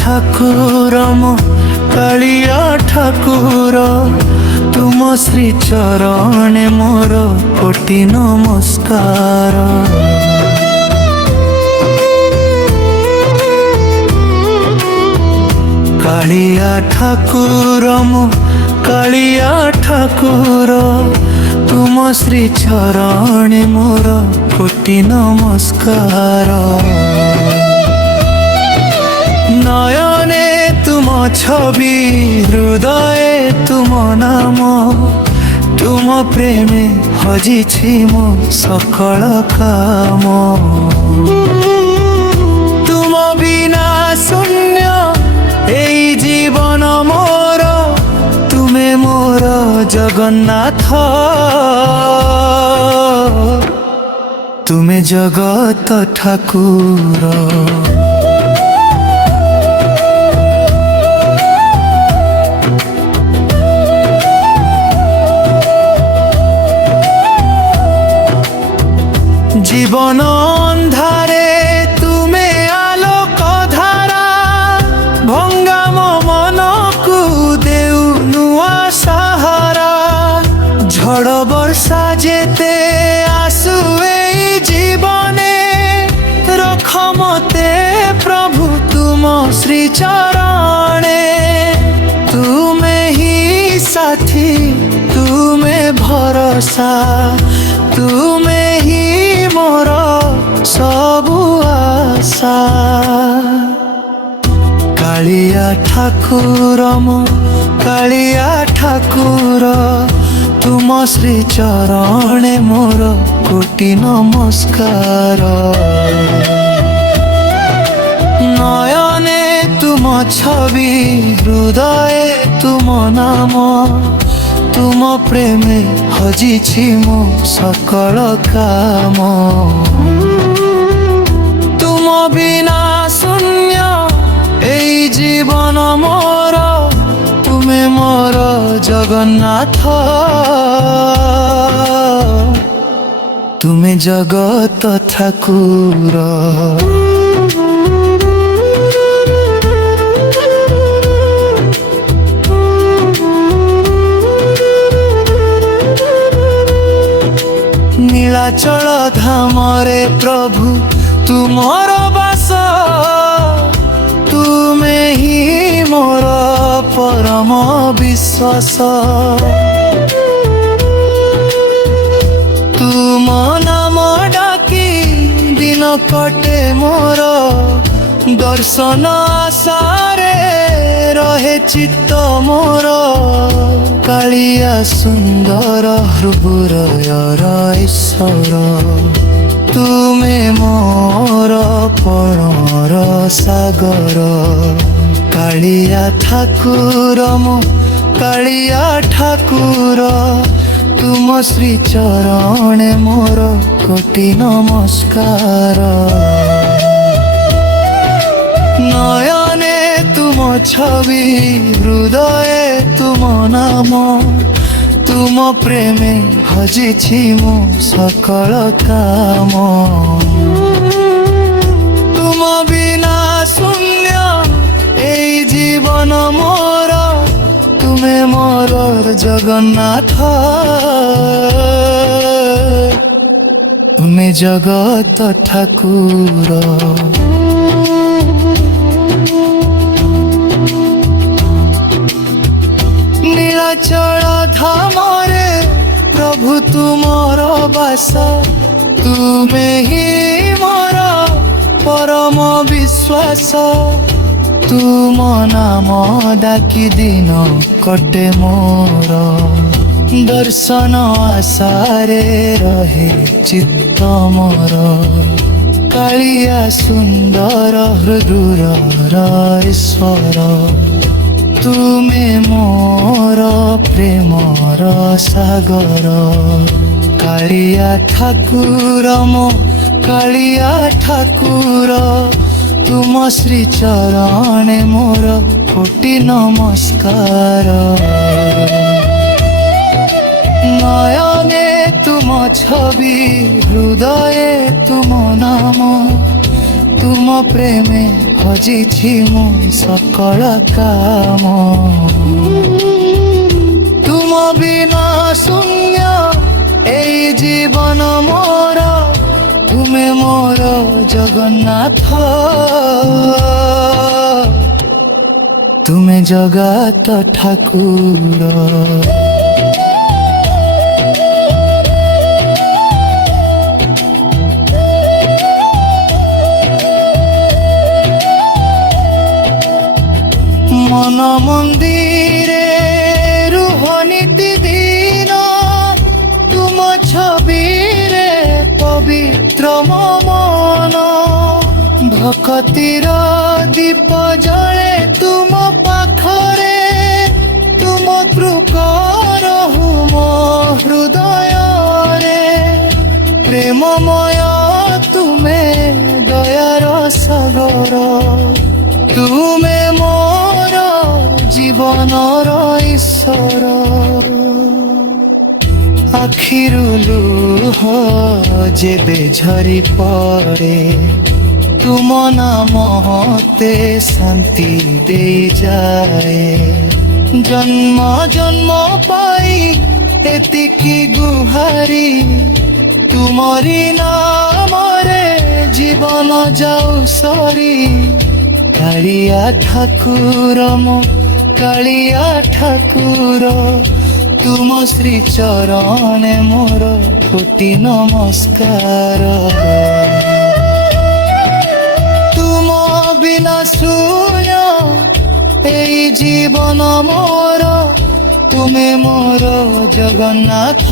ଠାକୁର ମୋ କାଳିଆ ଠାକୁର, ତୁମ ଶ୍ରୀ ଚରଣେ ମୋର କୋଟି ନମସ୍କାର। କାଳିଆ ଠାକୁର ମୋ କାଳିଆ ଠାକୁର, ତୁମ ଶ୍ରୀ ଚରଣେ ମୋର କୋଟି ନମସ୍କାର। নয়নে তুম ছবি, হৃদয়ে তুম নাম, তুম প্রেমে হজিছি মো সকল কাম। তুম বিনা শূন্য এই জীবন মোর, তুমে মোর জগন্নাথ, তুমে জগত ঠাকুর। জীবন অন্ধারে তুমে আলোক ধারা, ভঙ্গা মনকু দেউ নুয়া সাহারা। ঝড় বর্ষা যেতে আসু এই জীবনে, রখ মতে প্রভু তুম শ্রী চরণে। তুমে হি সাথী, তুমে ভরসা, তুমে হি মোর সবু আশা। কালিয়া ঠাকুর মো কালিয়া ঠাকুর, তুম শ্রী চরণে মোর কোটি নমস্কার। নয়নে তুম ছবি, হৃদয়ে তুম নাম, তুম প্রেমে হজিছি মো সকল কাম। তুম বিনা শূন্য এই জীবন মোর, তুমে মোর জগন্নাথ, তুমে জগত ঠাকুর। নীলাচল ধামরে প্রভু তুমর বাস, তুমে হি মোর পরম বিশ্বাস। তুম নাম ডাকি দিন কটে মোর, দর্শন আশারে রহে চিত্ত মোর। কালিয়া সুন্দর হৃদয়র ঈশ্বর, তুমে মোর পরমর সাগর। কালিয়া ঠাকুর মো কালিয়া ঠাকুর, তুম শ্রী চরণে মোর কোটি নমস্কার। নয়নে তুম ছবি, হৃদয়ে তুম নাম, তুম প্রেমে হজিছি মো সকল কাম। তুম বিনা শূন্য এই জীবন মোর, তুমে মোর জগন্নাথ, তুমে জগত ঠাকুর। নীলাচল ধামরে প্রভু তুমর বাস, তুমে হি মোর পরম বিশ্বাস। তুম নাম ডাকি দিন কটে মোর, দর্শন আশারে রহে চিত্ত মোর। কালিয়া সুন্দর হৃদয়র ঈশ্বর, তুমে মোর প্রেমর সাগর। কালিয়া ঠাকুর মো কালিয়া ঠাকুর, তুম শ্রী চরণে মোর কোটি নমস্কার। নয়নে তুম ছবি, হৃদয়ে তুম নাম, তুম প্রেমে ହଜିଛି ମୁଁ ସକଳ କାମ। ତୁମ ବିନା ଶୂନ୍ୟ ଏଇ ଜୀବନ ମୋର, ତୁମେ ମୋର ଜଗନ୍ନାଥ, ତୁମେ ଜଗତ ଠାକୁର। মন মন্দিরে রুহ নিতিদিন, তুম ছবিরে পবিত্র মন। ভকতির দীপ জলে তুম পাখরে, তুম কৃপা রহু মো হৃদୟରେ। প্রেমময় তুমে দয়ার সাগর, তুমে মোর জীবনর ঈশ্বর। আখিরু লুহ যেবে ঝরি পড়ে, তুম নাম মতে শান্তি দেই যায়। জন্ম জন্ম পাই এতিকি গুহারি, তুমরি নামরে জীবন যাও সরি। কাଳିଆ ଠାକୁର ମୋ କାଳିଆ ଠାକୁର, ତୁମ ଶ୍ରୀ ଚରଣେ ମୋର କୋଟି ନମସ୍କାର। ତୁମ ବିନା ଶୂନ୍ୟ ଏଇ ଜୀବନ ମୋର, ତୁମେ ମୋର ଜଗନ୍ନାଥ।